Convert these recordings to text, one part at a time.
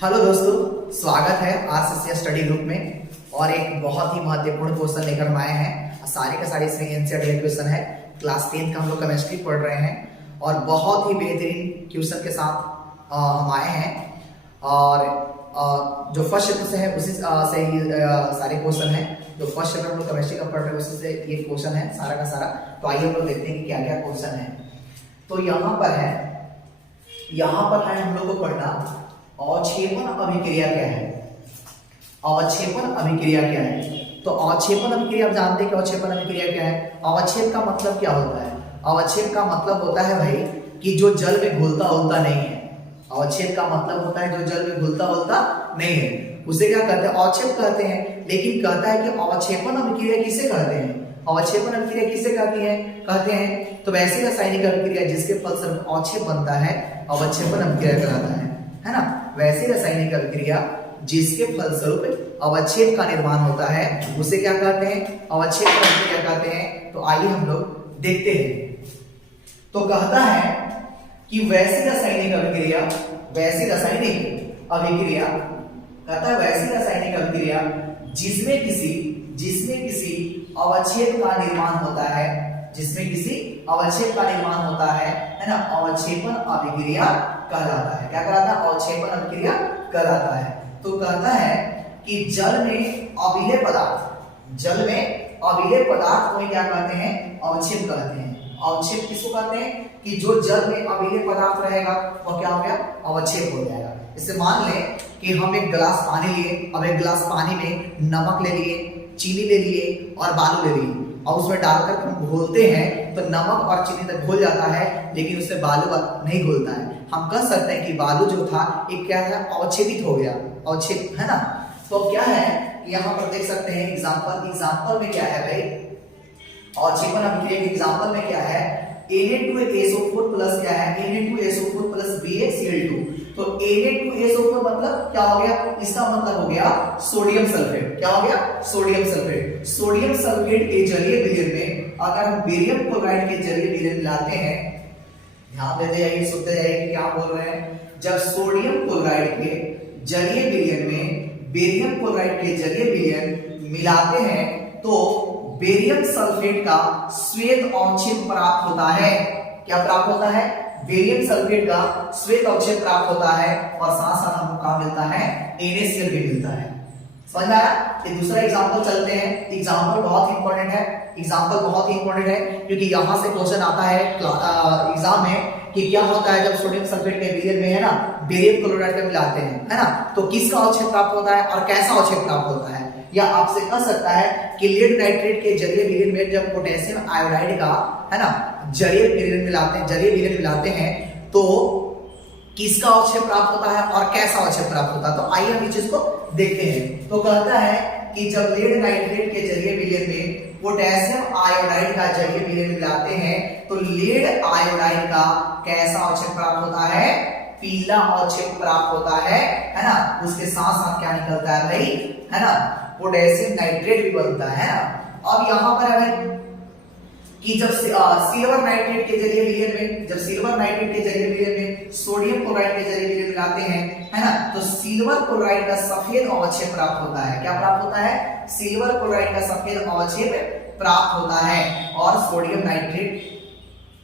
Hello दोस्तों, स्वागत है आरसीसीएस स्टडी ग्रुप में। और एक बहुत ही महत्वपूर्ण क्वेश्चन लेकर हम आए हैं। सारे का सारे इसमें एनसीईआरटी क्वेश्चन है। क्लास 10 का हम लोग केमिस्ट्री पढ़ रहे हैं और बहुत ही बेहतरीन क्वेश्चन के साथ हम आए हैं। और जो फर्स्ट चैप्टर से है उसी से ही सारे क्वेश्चन हैं। जो फर्स्ट चैप्टर हम लोग केमिस्ट्री का पढ़ रहे हैं उसी से ये क्वेश्चन है सारा का सारा। तो आइए हम लोग देखते हैं कि क्या क्या क्वेश्चन है। तो यहाँ पर है हम लोग को पढ़ना अवक्षेपण अभिक्रिया क्या है। अवक्षेपण अभिक्रिया क्या है? तो अवक्षेपण अभिक्रिया आप जानते हैं कि अवक्षेपण अभिक्रिया क्या है। अवक्षेप का मतलब क्या होता है? अवक्षेप का मतलब होता है भाई कि जो जल में घुलता उलता नहीं है। अवक्षेप का मतलब होता है जो जल में घुलता उलता नहीं है, उसे क्या कहते हैं? अवक्षेप कहते हैं। लेकिन कहता है कि अवक्षेपण अभिक्रिया किसे कहते हैं? अवक्षेपण अभिक्रिया किसे कहते हैं? तो वैसी रासायनिक अभिक्रिया जिसके फलस्वरूप अवक्षेप बनता है अवक्षेपण अभिक्रिया कहलाता है ना। वैसी रासायनिक अभिक्रिया जिसके फलस्वरूप अवक्षेप का निर्माण होता है उसे क्या कहते हैं? अवक्षेप अभिक्रिया कहते हैं। तो आइए हम लोग देखते हैं। तो कहता है कि वैसी रासायनिक अभिक्रिया कहता है वैसी रासायनिक अभिक्रिया जिसमें किसी अवक्षेप का निर्माण होता है, है ना, अवक्षेपण अभिक्रिया कहलाता है। क्या कहलाता है? अवक्षेपण अभिक्रिया कहलाता है। तो कहता है कि जल में अविलेय पदार्थ को क्या कहते हैं? अवक्षेप कहते हैं। अवक्षेप किसको कहते हैं? कि जो जल में अविलेय पदार्थ रहेगा वो क्या हो गया? अवक्षेप हो जाएगा। जैसे मान लें कि हम एक गिलास पानी लिए, अब एक गिलास पानी में नमक ले लिए, चीनी ले लिए और बालू ले लिए और उसमें डालकर हम घोलते हैं तो नमक और चीनी तक घुल जाता है, लेकिन उससे बालू नहीं घुलता है। हम कह सकते हैं कि बालू जो था एक क्या है? अवक्षेपित हो गया, अवक्षेप, है ना। तो क्या है यहाँ पर देख सकते हैं एग्जांपल में क्या है भाई? अवक्षेपण अभिक्रिया के एग्जांपल में क्या है? Na2SO4 प्लस क्या है? Na2SO4 plus BaCl2। तो Na2SO4 मतलब क्या हो गया? इसका मतलब हो गया सोडियम सल्फेट। क्या हो गया? Sodium sulphate. सोडियम सल्फेट के जलीय विलयन में अगर हम बेरियम क्लोराइड के जलीय विलयन मिलाते हैं, ध्यान देते जाइए, सुनते जाइए कि क्या बोल रहे हैं। जब सोडियम क्लोराइड के जलीय विलयन में बेरियम क्लोराइड के जलीय विलयन मिलाते हैं तो बेरियम सल्फेट का श्वेत अवक्षेप प्राप्त होता है। क्या प्राप्त होता है? बेरियम सल्फेट का श्वेत अवक्षेप प्राप्त होता है और साथ साथ हमको क्या मिलता है? NaCl भी मिलता है। समझ में आया? ये दूसरा एग्जांपल चलते हैं। एग्जांपल बहुत इंपॉर्टेंट है क्योंकि यहां से क्वेश्चन आता है एग्जाम में कि क्या होता है जब सोडियम सल्फेट के विलयन में, है ना, बेरियम क्लोराइड का मिलाते हैं, है ना, तो किसका अवक्षेप प्राप्त होता है और कैसा अवक्षेप प्राप्त होता है। या आपसे कह सकता है कि लीड नाइट्रेट के जलीय विलयन में जब पोटेशियम आयोडाइड का, है ना, जलीय विलयन मिलाते हैं तो किसका अवक्षेप प्राप्त होता है और कैसा अवक्षेप प्राप्त होता है। तो आइए हम इस चीज को देखते हैं। तो कहता है कि जब लीड नाइट्रेट के जलीय विलयन में पोटेशियम आयोडाइड का जलीय विलयन मिलाते हैं तो लीड आयोडाइड का कैसा अवक्षेप प्राप्त होता है? पीला अवक्षेप प्राप्त होता है ना। उसके साथ साथ क्या निकलता है भाई? है ना, पोटेशियम नाइट्रेट भी बनता है ना। अब यहां पर है कि जब सिल्वर नाइट्रेट के जलीय विलयन में सोडियम क्लोराइड के जलीय विलयन मिलाते हैं, है ना, तो सिल्वर क्लोराइड का सफेद अवक्षेप प्राप्त होता है। क्या प्राप्त होता है? सिल्वर क्लोराइड का सफेद अवक्षेप प्राप्त होता है और सोडियम नाइट्रेट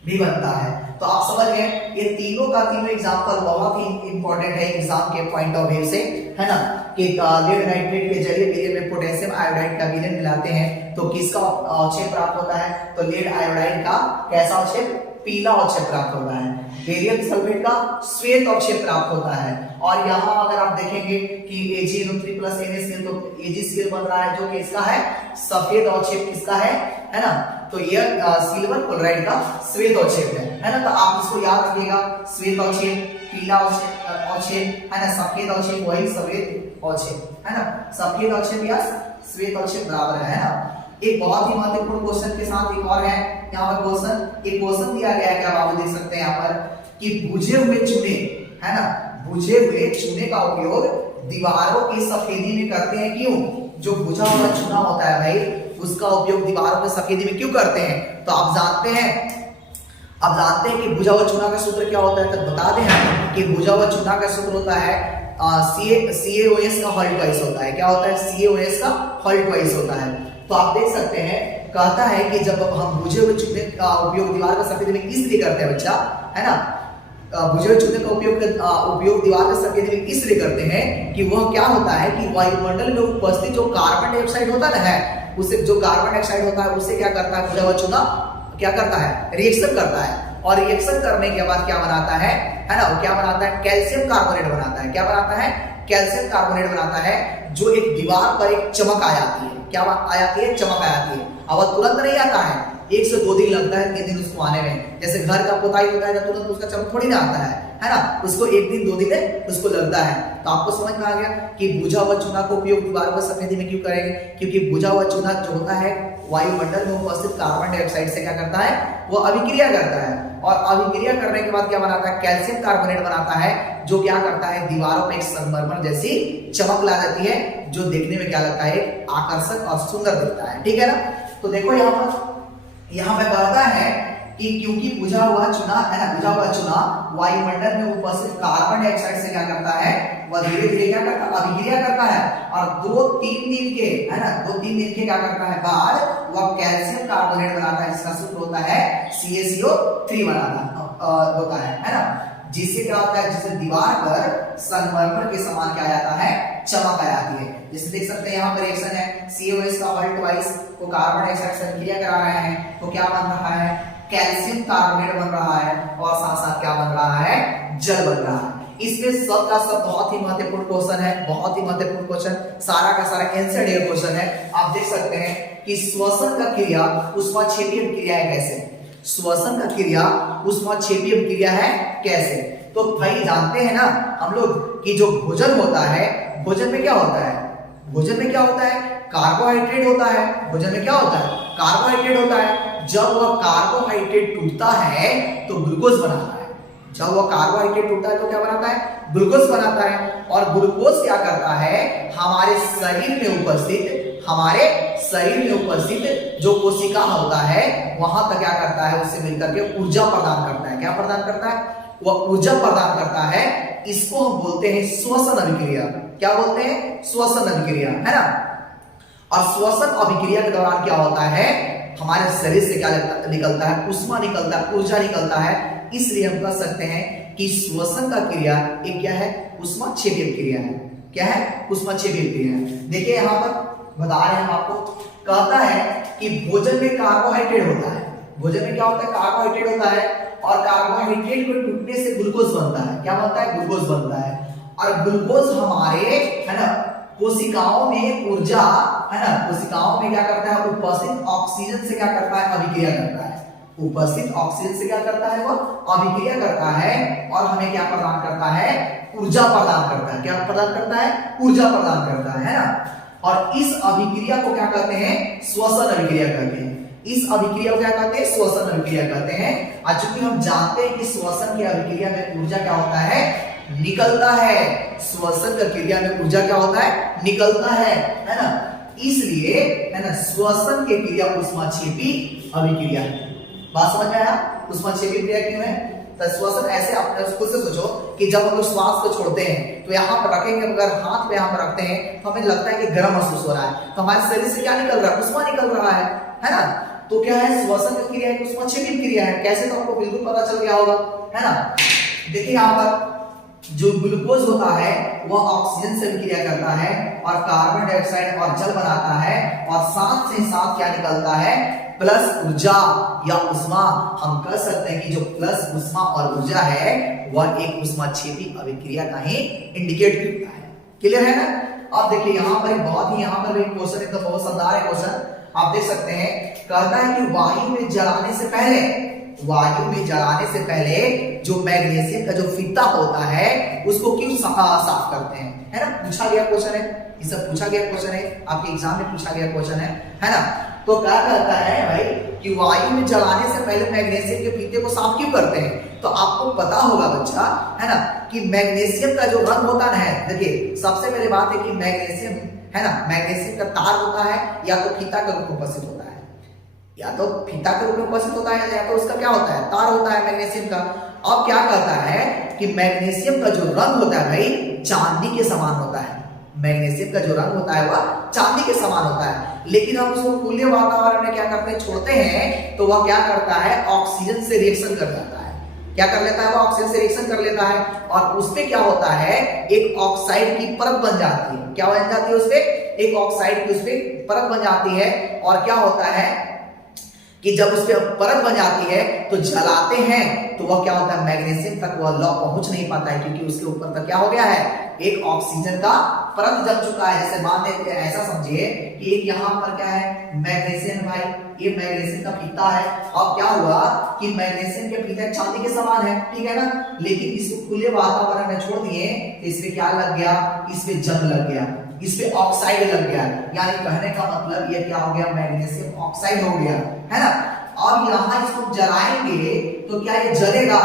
भी बनता है। तो आप समझ गए ये तीनों एग्जांपल बहुत ही इंपॉर्टेंट है एग्जाम के पॉइंट ऑफ व्यू से, है ना, कि लीड नाइट्रेट के जलीय विलयन में पोटेशियम आयोडाइड का विलयन मिलाते हैं तो किसका अवक्षेप प्राप्त होता है? तो लीड आयोडाइड का कैसा अवक्षेप? पीला अवक्षेप प्राप्त होता है। बेरियम सल्फेट का श्वेत अवक्षेप प्राप्त होता है। और यहाँ अगर आप देखेंगे कि AgNO3 प्लस NaCl तो AgCl बन रहा है जो कि इसका है सफेद अवक्षेप। किसका है ना, तो यह सिल्वर क्लोराइड का श्वेत अवक्षेप है ना। तो आप इसको याद रखिएगा, श्वेत अवक्षेप, पीला अवक्षेप, है ना, सफेद अवक्षेप वही सफेद अवक्षेप, है ना, सफेद अवक्षेप या श्वेत अवक्षेप बराबर है ना। एक बहुत ही महत्वपूर्ण क्वेश्चन के साथ एक और है यहाँ पर क्वेश्चन दिया गया है। क्या आप देख सकते हैं यहाँ पर कि बुझे हुए चूने, है ना, बुझे हुए चूने का उपयोग दीवारों की सफेदी में करते हैं। क्यों? जो बुझा हुआ चूना होता है भाई उसका उपयोग दीवारों की सफेदी में क्यों करते हैं? तो आप जानते हैं कि बुझा हुआ चूना का सूत्र क्या होता है। तो बता दें कि बुझा हुआ चूना का सूत्र होता है CaOH का हॉल ट्वाइस होता है। क्या होता है? CaOH का हॉल ट्वाइस होता है। तो आप देख सकते हैं, कहता है कि जब हम बुझे हुए चूने का उपयोग दीवार का सफेद में इसलिए करते हैं बच्चा, है ना, बुझे हुए चूने का उपयोग दीवार का सफेद में इसलिए करते हैं कि वह क्या होता है कि वायुमंडल में उपस्थित जो कार्बन डाइऑक्साइड होता है, उसे जो कार्बन डाइऑक्साइड होता है उसे क्या करता है, बुझा हुआ चूना क्या करता है, रिएक्शन करता है। और रिएक्शन करने के बाद क्या बनाता है ना, वो क्या बनाता है, कैल्शियम कार्बोनेट बनाता है। क्या बनाता है? कैल्शियम कार्बोनेट बनाता है, जो एक दीवार पर एक चमक आ जाती है। क्या आ जाती है? चमक आ जाती है। अब वह तुरंत नहीं आता है, 1 से 2 दिन लगता है, 3 दिन उसको आने में। जैसे घर का पोताई होता है तो तुरंत उसका चमक थोड़ी ना आता है ना, उसको 1 दिन 2 दिन उसको लगता है। तो आपको समझ में आ गया कि बुझा हुआ चूना का उपयोग दीवार पर सफेदी में क्यों करेंगे, क्योंकि बुझा हुआ चूना जो होता है वायुमंडल में उपस्थित कार्बन डाइऑक्साइड से क्या करता है, वो अभिक्रिया करता है। और अभिक्रिया करने के बाद क्या बनाता है, कैल्शियम कार्बोनेट बनाता है, जो क्या करता है, दीवारों में एक संगमरमर जैसी चमक ला देती है, जो देखने में क्या लगता है, आकर्षक और सुंदर दिखता है। ठीक है ना। तो देखो यहाँ पे कहता है कि क्योंकि बुझा हुआ चूना है ना, बुझा हुआ चूना वायुमंडल में उपस्थित कार्बन डाइऑक्साइड से क्या करता है, वह धीरे धीरे क्या करता है, अभिक्रिया करता है। और 2-3 दिन के, है ना, 2-3 दिन के क्या करता है बाद वह कैल्शियम कार्बोनेट बनाता है, जिसका सूत्र होता है CaCO3 होता है ना, जिससे क्या होता है, जिससे दीवार पर संगमरमर के समान क्या आ जाता है, चमक आ जाती है। जैसे देख सकते हैं यहाँ पर रिएक्शन है, CaOH का हॉल ट्वाइस को कार्बन डाइऑक्साइड से अभिक्रिया करा रहे हैं, तो क्या बन रहा है, कैल्शियम कार्बोनेट बन रहा है, और साथ साथ क्या बन रहा है, जल बन रहा है। इसमें सब का सब बहुत ही महत्वपूर्ण क्वेश्चन है, बहुत ही महत्वपूर्ण क्वेश्चन, सारा का सारा आंसर ये क्वेश्चन है। आप देख सकते हैं कि श्वसन का क्रिया ऊष्माक्षेपीय क्रिया है कैसे, श्वसन का क्रिया ऊष्माक्षेपीय क्रिया है कैसे। तो भाई जानते हैं ना हम लोग कि जो भोजन होता है, भोजन में क्या होता है, भोजन में क्या होता है, कार्बोहाइड्रेट होता है। भोजन में क्या होता है, कार्बोहाइड्रेट होता है। जब वह कार्बोहाइड्रेट टूटता है तो ग्लूकोज बनाता है, जब वह कार्बोहाइड्रेट टूटता है तो क्या बनाता है, ग्लूकोज बनाता है। और ग्लूकोज क्या करता है, हमारे शरीर में उपस्थित जो कोशिका होता है वहां तक क्या करता है, उससे मिलकर के ऊर्जा प्रदान करता है। क्या प्रदान करता है, वह ऊर्जा प्रदान करता है। इसको हम बोलते हैं श्वसन अभिक्रिया। क्या बोलते हैं, श्वसन अभिक्रिया, है ना। और श्वसन अभिक्रिया के दौरान क्या होता है, हमारे शरीर से क्या निकलता है, ऊष्मा निकलता है, ऊर्जा निकलता है। इसलिए हम कह सकते हैं कि श्वसन का क्रिया एक क्या है, ऊष्माक्षेपीय क्रिया है। क्या है, ऊष्माक्षेपीय क्रिया है। देखिए यहाँ पर बता रहे हैं हम आपको, कहता है कि भोजन में कार्बोहाइड्रेट होता है, भोजन में क्या होता है, कार्बोहाइड्रेट होता है। और कार्बोहाइड्रेट को टूटने से ग्लूकोज बनता है। क्या बनता है, ग्लूकोज बनता है। और ग्लूकोज हमारे, है ना, कोशिकाओं में ऊर्जा, है ना, कोशिकाओं में क्या करता है, उपस्थित ऑक्सीजन से क्या करता है, अभिक्रिया करता है। उपस्थित ऑक्सीजन से क्या करता है, वह अभिक्रिया करता है और हमें क्या प्रदान करता है, ऊर्जा प्रदान करता है। क्या प्रदान करता है, ऊर्जा प्रदान करता है ना। और इस अभिक्रिया को क्या कहते हैं, श्वसन अभिक्रिया कहते हैं। इस अभिक्रिया को क्या कहते हैं, श्वसन अभिक्रिया कहते हैं। और चूंकि हम जानते हैं कि श्वसन की अभिक्रिया में ऊर्जा क्या होता है, निकलता है। श्वसन की क्रिया में ऊर्जा क्या होता है, निकलता है ना। इसलिए, है ना, श्वसन की क्रिया ऊष्माक्षेपी अभिक्रिया है। बात समझ में आया, ऊष्माक्षेपी क्रिया क्यों है। तो श्वसन ऐसे आप खुद से सोचो कि जब हम लोग श्वास को छोड़ते हैं तो यहाँ पर रखेंगे, अगर हाथ पे यहाँ पर रखते हैं तो हमें लगता है कि गर्म महसूस हो रहा है, तो हमारे शरीर से क्या निकल रहा है, ऊष्मा निकल रहा है ना। तो क्या है, श्वसन की क्रिया है, ऊष्माक्षेपी क्रिया है। कैसे, तो आपको बिल्कुल पता चल गया होगा, है ना। देखिए यहाँ पर जो ग्लूकोज होता है वह ऑक्सीजन से विक्रिया करता है और कार्बन डाइऑक्साइड और जल बनाता है, और साथ से साथ क्या निकलता है, प्लस ऊर्जा या ऊष्मा। हम कह सकते हैं कि जो प्लस ऊष्मा और ऊर्जा है वह एक ऊष्माक्षेपी अभिक्रिया का ही इंडिकेट करता है। क्लियर है ना। अब देखिए यहाँ पर बहुत ही, यहाँ पर एक क्वेश्चन है, तो बहुत शानदार है क्वेश्चन, आप देख सकते हैं। कहता है कि वायु में जलाने से पहले जो मैग्नीशियम का जो फीता होता है उसको क्यों साफ करते हैं, है ना। पूछा गया क्वेश्चन है, ये सब पूछा गया क्वेश्चन है, आपके एग्जाम में पूछा गया क्वेश्चन है ना। तो क्या कहता है भाई कि वायु में जलाने से पहले मैग्नीशियम के फीते को साफ क्यों करते हैं। तो आपको पता होगा बच्चा, है ना, कि मैग्नीशियम का जो रंग होता है, देखिए सबसे पहले बात है कि मैग्नीशियम, है ना, मैग्नीशियम का तार होता है या तो फीता के रूप में उपस्थित होता है, या तो फीता के रूप में उपस्थित होता है, या तो उसका क्या होता है, तार होता है मैग्नीशियम का। अब क्या कहता है कि मैग्नीशियम का जो रंग होता है भाई चांदी के समान होता है। मैग्नीशियम का जो रंग होता है वह चांदी के समान होता है, लेकिन हम उसको खुले वातावरण में क्या करते हैं, छोड़ते हैं, तो वह क्या करता है, ऑक्सीजन से रिएक्शन कर जाता है। क्या कर लेता है, वह ऑक्सीजन से रिएक्शन कर लेता है और उसमें क्या होता है, एक ऑक्साइड की परत बन जाती है। क्या बन जाती है उसपे, एक ऑक्साइड की उसपे परत बन जाती है। और क्या होता है कि जब उसपे परत बन जाती है तो जलाते हैं तो वह क्या होता है, मैग्नीशियम तक वह लौ पहुंच नहीं पाता है, क्योंकि उसके ऊपर तक क्या हो गया है, एक ऑक्सीजन का परत जम चुका है। जैसे मान लेते हैं, ऐसा समझिए कि एक यहाँ पर क्या है, मैग्नीशियम भाई, ये मैग्नीशियम का फीता है। अब क्या हुआ कि मैग्नीशियम के फीता चांदी के समान है, ठीक है ना, लेकिन इसको खुले वातावरण में छोड़ दिए तो इसमें क्या लग गया, इसमें जंग लग गया, इसमें ऑक्साइड लग गया। यानी कहने का मतलब ये क्या हो गया, मैग्नीशियम ऑक्साइड हो गया, है ना। अब यहाँ इसको जलाएंगे तो क्या ये जलेगा,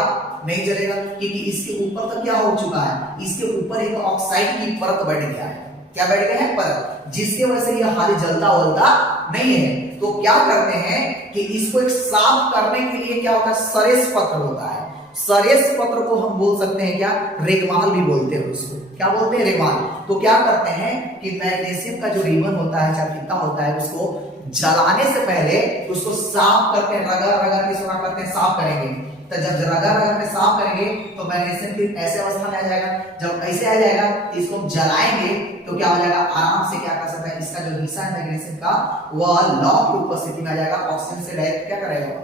नहीं जलेगा, क्योंकि इसके ऊपर तक क्या हो चुका है, इसके ऊपर एक ऑक्साइड की परत बैठ गया है। क्या बैठ गया है, परत, जिसके वजह से ये खाली जलता वलता नहीं है। तो क्या करते हैं कि इसको एक साफ करने के लिए क्या होता है, सरेस पत्र होता है। सरेस पत्र को हम बोल सकते हैं क्या, रेगमाल भी बोलते हैं उसको। क्या बोलते हैं, रेगमाल। तो क्या करते हैं कि मैग्नीशियम का जो रिबन होता है, चाहे फीता होता है, उसको जलाने से पहले उसको साफ करते हैं, रगड़ रगड़ के क्या करते हैं, साफ करेंगे। तो जब रगड़ रगड़ के साफ करेंगे तो मैग्नीशियम फिर ऐसे अवस्था में आ जाएगा। जब ऐसे आ जाएगा तो इसको हम जलाएंगे तो क्या हो जाएगा, आराम से क्या कर सकता है, इसका जो हिस्सा है मैग्नीशियम का वह लौ की उपस्थिति में आ जाएगा, ऑक्सीजन से डायरेक्ट क्या करेगा,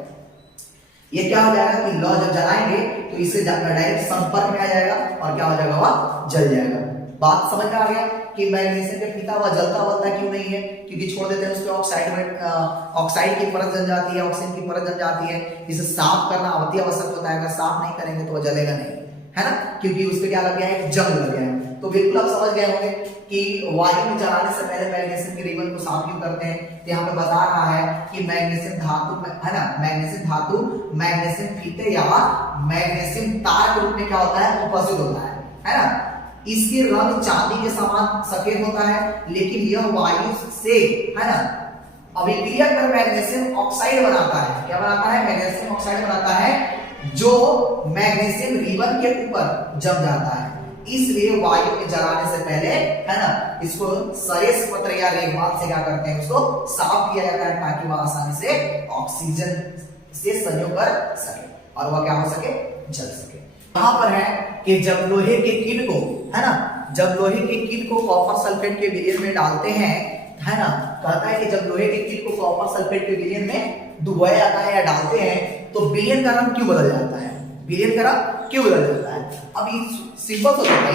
ये क्या हो जाएगा कि लौ जब जलाएंगे तो इससे डायरेक्ट संपर्क में आ जाएगा और क्या हो जाएगा, वह जल जाएगा। बात समझ में आ गया कि मैग्नीशियम का फीता वह जलता वलता क्यों नहीं है, क्योंकि छोड़ देते हैं उसके ऑक्साइड में, ऑक्साइड की परत जम जाती है, ऑक्सीजन की परत जम जाती है। इसे साफ करना अति आवश्यक होता है, अगर साफ नहीं करेंगे तो वह जलेगा नहीं, है ना, क्योंकि उस पे क्या लग गया है, एक जंग लग गया है। तो बिल्कुल आप समझ गए होंगे कि वायु में जलाने से पहले मैग्नीशियम के रिबन को साफ क्यों करते हैं। तो यहाँ पे बता रहा है कि मैग्नीशियम धातु, है ना, मैग्नीशियम धातु मैग्नीशियम फीते या मैग्नीशियम तार के रूप में क्या होता है, उपस्थित होता है ना। इसके रंग चांदी के समान सफेद होता है, लेकिन यह वायु से, है ना, अभिक्रिया कर मैग्नीशियम ऑक्साइड बनाता है। क्या बनाता है, मैग्नीशियम ऑक्साइड बनाता है, जो मैग्नीशियम रिबन के ऊपर जम जाता है। इसलिए वायु में जलाने से पहले, है ना, इसको सरेस पत्र या रेगमाल से क्या करते हैं, उसको साफ किया जाता है, ताकि वह आसानी से ऑक्सीजन से संयोग कर सके और वह क्या हो सके, जल सके। यहाँ पर है कि जब लोहे के कीट को, है ना, जब लोहे के कीट को कॉपर सल्फेट के विलयन में डालते हैं, है ना, कहता है कि जब लोहे के कीट को कॉपर सल्फेट के विलयन में डुबाया जाता है या डालते हैं तो विलयन का रंग क्यों बदल जाता है, विलयन का रंग क्यों बदल जाता है। अब ये सिंपल सा है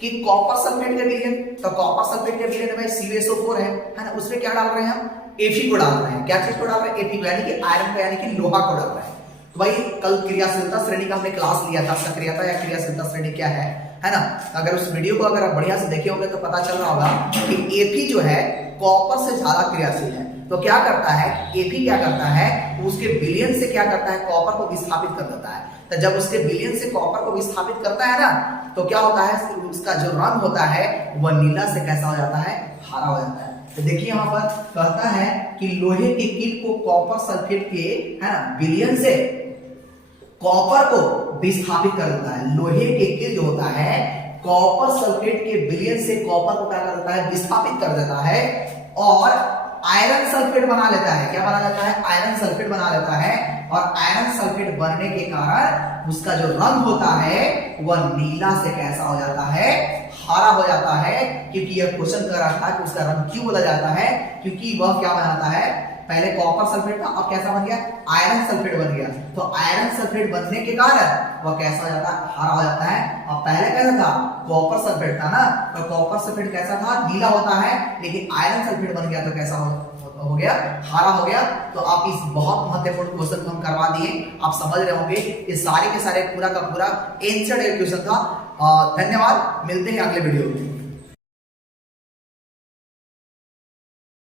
कि कॉपर सल्फेट के विलयन, तो कॉपर सल्फेट के विलयन में CuSO4 है ना, उसमें क्या डाल रहे हैं हम, Fe को डाल रहे हैं। क्या चीज को डाल रहे हैं, Fe को, यानी कि आयरन को, यानी कि लोहा को डाल रहे हैं। तो भाई कल क्रियाशीलता श्रेणी का हमने क्लास लिया था, सक्रियता या क्रियाशीलता श्रेणी क्या है ना। अगर उस वीडियो को अगर आप बढ़िया से देखे होंगे तो पता चल रहा होगा कि Fe जो है कॉपर से ज्यादा क्रियाशील है। तो क्या करता है, Fe क्या करता है, उसके विलयन से क्या करता है, कॉपर को विस्थापित कर देता है। तो जब उसके विलयन से कॉपर को विस्थापित करता है ना, तो क्या होता है, उसका जो रंग होता है वह नीला से कैसा हो जाता है, हरा हो जाता है। तो देखिए यहाँ पर कहता है कि लोहे के कीट को कॉपर सल्फेट के, है ना, विलयन से कॉपर को विस्थापित कर देता है। लोहे के कीट जो होता है कॉपर सल्फेट के विलयन से कॉपर को क्या कर देता है, विस्थापित कर देता है और आयरन सल्फेट बना लेता है। क्या बना लेता है, आयरन सल्फेट बना लेता है। और आयरन सल्फेट बनने के कारण उसका जो रंग होता है वह नीला से कैसा हो जाता है, हरा हो जाता है। क्योंकि यह क्वेश्चन कर रहा था कि उसका रंग क्यों बदल जाता है, क्योंकि वह क्या बनाता है, पहले कॉपर सल्फेट था, अब कैसा बन गया, आयरन सल्फेट बन गया। तो आयरन सल्फेट बनने के कारण वह कैसा हो जाता है, हरा हो जाता है। और पहले कैसा था, कॉपर सल्फेट था ना, तो कॉपर सल्फेट कैसा था, नीला होता है, लेकिन आयरन सल्फेट बन गया तो कैसा हो गया, हरा हो गया। तो आप इस बहुत महत्वपूर्ण क्वेश्चन को हम करवा दिए, आप समझ रहे होंगे ये सारे के सारे पूरा का पूरा एंसर्ड क्वेश्चन था। धन्यवाद, मिलते हैं अगले वीडियो में।